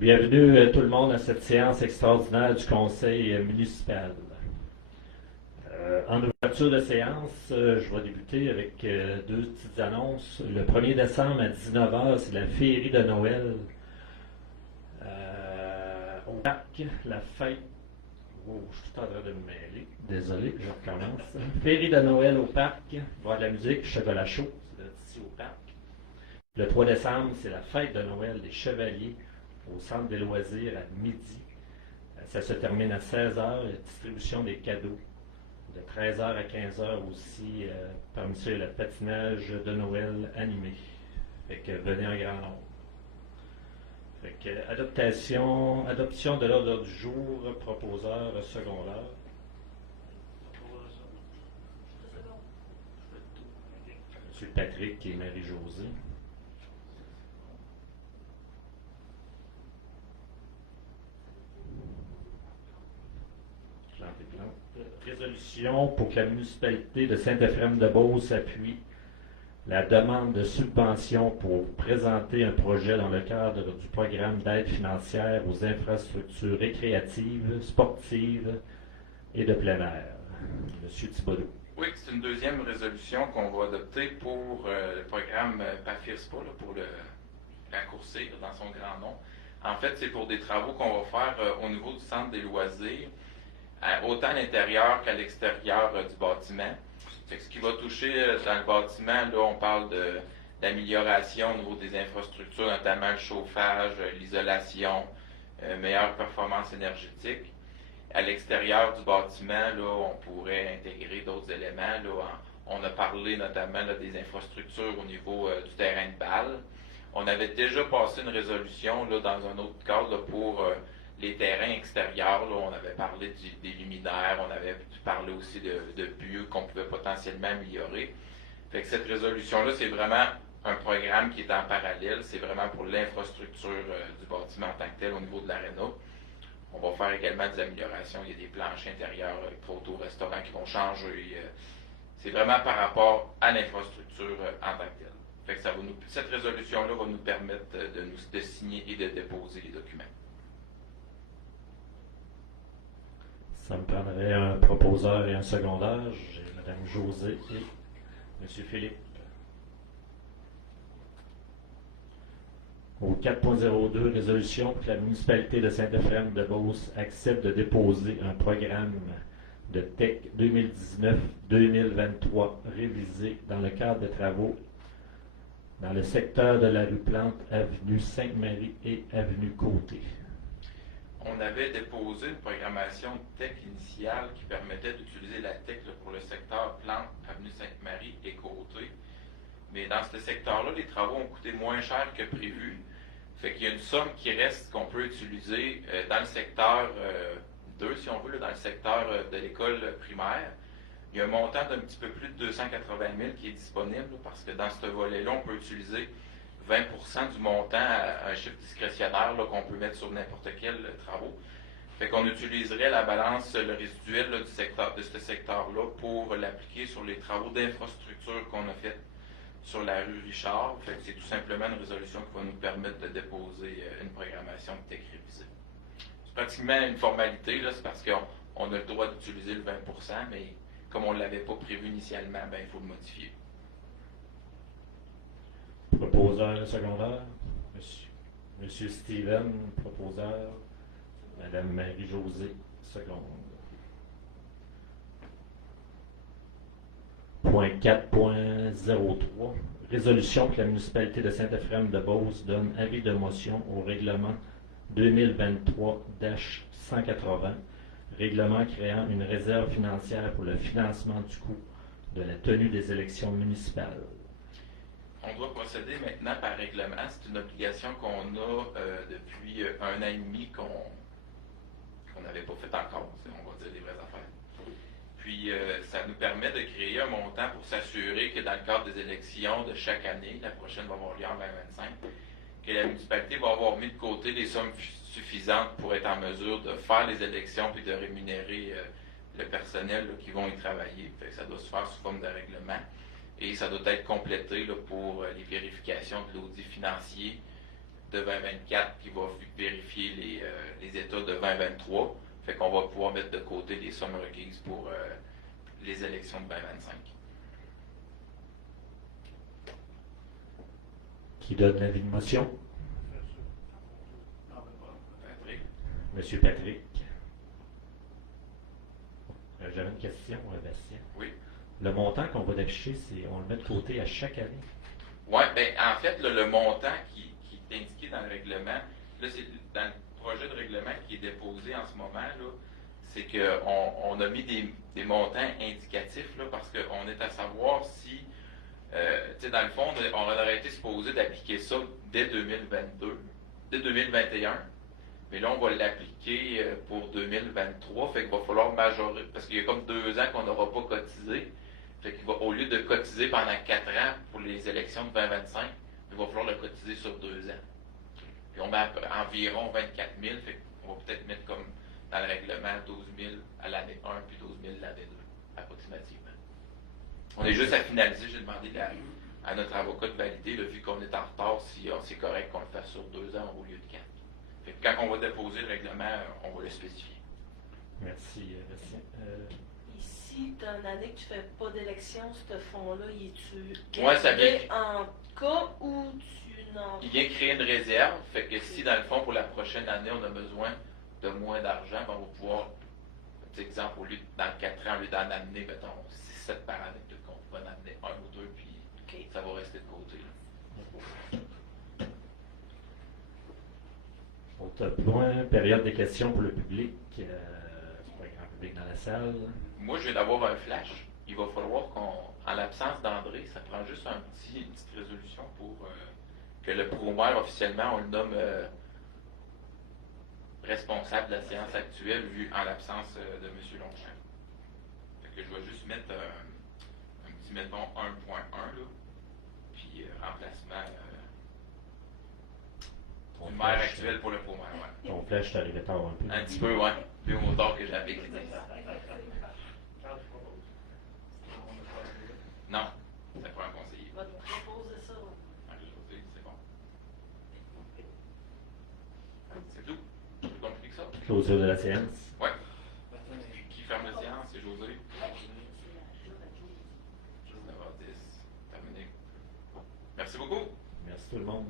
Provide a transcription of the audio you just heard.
Bienvenue tout le monde à cette séance extraordinaire du Conseil municipal. En ouverture de séance, je vais débuter avec deux petites annonces. Le 1er décembre à 19h, c'est la féerie de Noël au parc, la fête. Oh, je suis tout en train de me mêler. Désolé, je recommence. Féerie de Noël au parc, il va y avoir de la musique, chocolat chaud, c'est ici au parc. Le 3 décembre, c'est la fête de Noël des Chevaliers au centre des loisirs à midi. Ça se termine à 16h, la distribution des cadeaux. De 13h à 15h aussi, parmi ça, il y a le patinage de Noël animé. Fait que venez en grand nombre. Fait que adoption de l'ordre du jour, proposeur secondaire. Monsieur Patrick et Marie-Josée. Résolution pour que la municipalité de Saint-Éphrem-de-Beauce appuie la demande de subvention pour présenter un projet dans le cadre du programme d'aide financière aux infrastructures récréatives, sportives et de plein air. Monsieur Thibodeau. Oui, c'est une deuxième résolution qu'on va adopter pour le programme PAFIRSPA, pour raccourcir dans son grand nom. En fait, c'est pour des travaux qu'on va faire au niveau du centre des loisirs, autant à l'intérieur qu'à l'extérieur du bâtiment. Fait que ce qui va toucher dans le bâtiment, là, on parle d'amélioration au niveau des infrastructures, notamment le chauffage, l'isolation, meilleure performance énergétique. À l'extérieur du bâtiment, là, on pourrait intégrer d'autres éléments. Là, on a parlé notamment là, des infrastructures au niveau du terrain de balle. On avait déjà passé une résolution là, dans un autre cadre là, pour les terrains extérieurs. Là, on avait parlé des luminaires, on avait parlé aussi de buts qu'on pouvait potentiellement améliorer. Fait que cette résolution-là, c'est vraiment un programme qui est en parallèle. C'est vraiment pour l'infrastructure du bâtiment en tant que tel au niveau de l'aréna. On va faire également des améliorations. Il y a des planches intérieures pour auto-restaurants qui vont changer. C'est vraiment par rapport à l'infrastructure en tant que telle. Fait que cette résolution-là va nous permettre de signer et de déposer les documents. Ça me prendrait un proposeur et un secondaire. J'ai Mme Josée et M. Philippe. Au 4.02, résolution pour que la municipalité de Saint-Éphrem-de-Beauce accepte de déposer un programme de TEC 2019-2023 révisé dans le cadre de travaux dans le secteur de la rue Plante, avenue Sainte-Marie et avenue Côté. On avait déposé une programmation TEC initiale qui permettait d'utiliser la TEC pour le secteur Plante, avenue Sainte-Marie et Côté. Mais dans ce secteur-là, les travaux ont coûté moins cher que prévu. Fait qu'il y a une somme qui reste qu'on peut utiliser dans le secteur 2, si on veut, là, dans le secteur de l'école primaire. Il y a un montant d'un petit peu plus de 280 000 qui est disponible parce que dans ce volet-là, on peut utiliser 20% du montant à un chiffre discrétionnaire qu'on peut mettre sur n'importe quel travaux. Fait qu'on utiliserait la balance, le résiduel là, de ce secteur-là pour l'appliquer sur les travaux d'infrastructure qu'on a fait sur la rue Richard. Fait que c'est tout simplement une résolution qui va nous permettre de déposer une programmation de TEC révisée. C'est pratiquement une formalité, là, c'est parce qu'on a le droit d'utiliser le 20%, mais comme on ne l'avait pas prévu initialement, ben, il faut le modifier. Proposeur secondaire, Monsieur Steven, proposeur, Madame Marie-Josée, seconde. Point 4.03. Résolution que la municipalité de Saint-Éphrem-de-Beauce donne avis de motion au règlement 2023-180, règlement créant une réserve financière pour le financement du coût de la tenue des élections municipales. On doit procéder maintenant par règlement. C'est une obligation qu'on a depuis 1 an et demi qu'on n'avait pas fait encore. On va dire les vraies affaires. Puis, ça nous permet de créer un montant pour s'assurer que dans le cadre des élections de chaque année, la prochaine va avoir lieu en 2025, que la municipalité va avoir mis de côté les sommes suffisantes pour être en mesure de faire les élections puis de rémunérer le personnel là, qui vont y travailler. Fait que ça doit se faire sous forme de règlement et ça doit être complété là, pour les vérifications de l'audit financier de 2024 qui va vérifier les états de 2023. Fait qu'on va pouvoir mettre de côté les sommes requises pour les élections de 2025. Qui donne l'avis de motion? Patrick? Monsieur Patrick. J'avais une question, Bastien. Oui. Le montant qu'on va afficher, on le met de côté à chaque année? Oui, ben, en fait, là, le montant qui est indiqué dans le règlement, là, c'est dans le projet de règlement qui est déposé en ce moment, là, c'est qu'on a mis des montants indicatifs là, parce qu'on est à savoir si, tu sais, dans le fond, on aurait été supposé d'appliquer ça dès 2022, dès 2021, mais là, on va l'appliquer pour 2023, fait qu'il va falloir majorer, parce qu'il y a comme 2 ans qu'on n'aura pas cotisé, fait qu'il va, au lieu de cotiser pendant 4 ans pour les élections de 2025, il va falloir le cotiser sur 2 ans. Puis on met environ 24 000, fait qu'on va peut-être mettre comme dans le règlement 12 000 à l'année 1 puis 12 000 l'année 2, approximativement. On est juste à finaliser, j'ai demandé à notre avocat de valider, là, vu qu'on est en retard, si c'est correct qu'on le fasse sur 2 ans au lieu de 4. Fait que quand on va déposer le règlement, on va le spécifier. Merci, Bastien. Si tu as une année que tu ne fais pas d'élection, ce fonds-là, il est-tu Ouais, ça vient- en cas où tu n'en... Il vient créer une réserve, fait que si dans le fond, pour la prochaine année, on a besoin de moins d'argent, ben, on va pouvoir, par exemple, au lieu dans 4 ans, au lieu d'en amener, mettons, 6-7 par année, peut-être qu'on va en amener 1 ou 2, puis ça va rester de côté. Autre point, période des questions pour le public. Pas grand public dans la salle. Moi, je viens d'avoir un flash. Il va falloir en l'absence d'André, ça prend juste une petite résolution pour que le promaire, officiellement, on le nomme responsable de la séance actuelle, vu en l'absence de M. Longchamp. Fait que je vais juste mettre un petit, mettons, 1.1, là, puis remplacement du maire actuel pour le promaire. Ouais. Ton flash, t'es arrivé tard un peu. Un petit peu, ouais. Plus au tard que j'avais. Non, c'est pas un conseiller. Va te proposer ça. C'est bon. C'est tout. Plus compliqué que ça. Closure de la séance. Ouais. Qui ferme la séance? C'est José. 19h10. Terminé. Merci beaucoup. Merci tout le monde.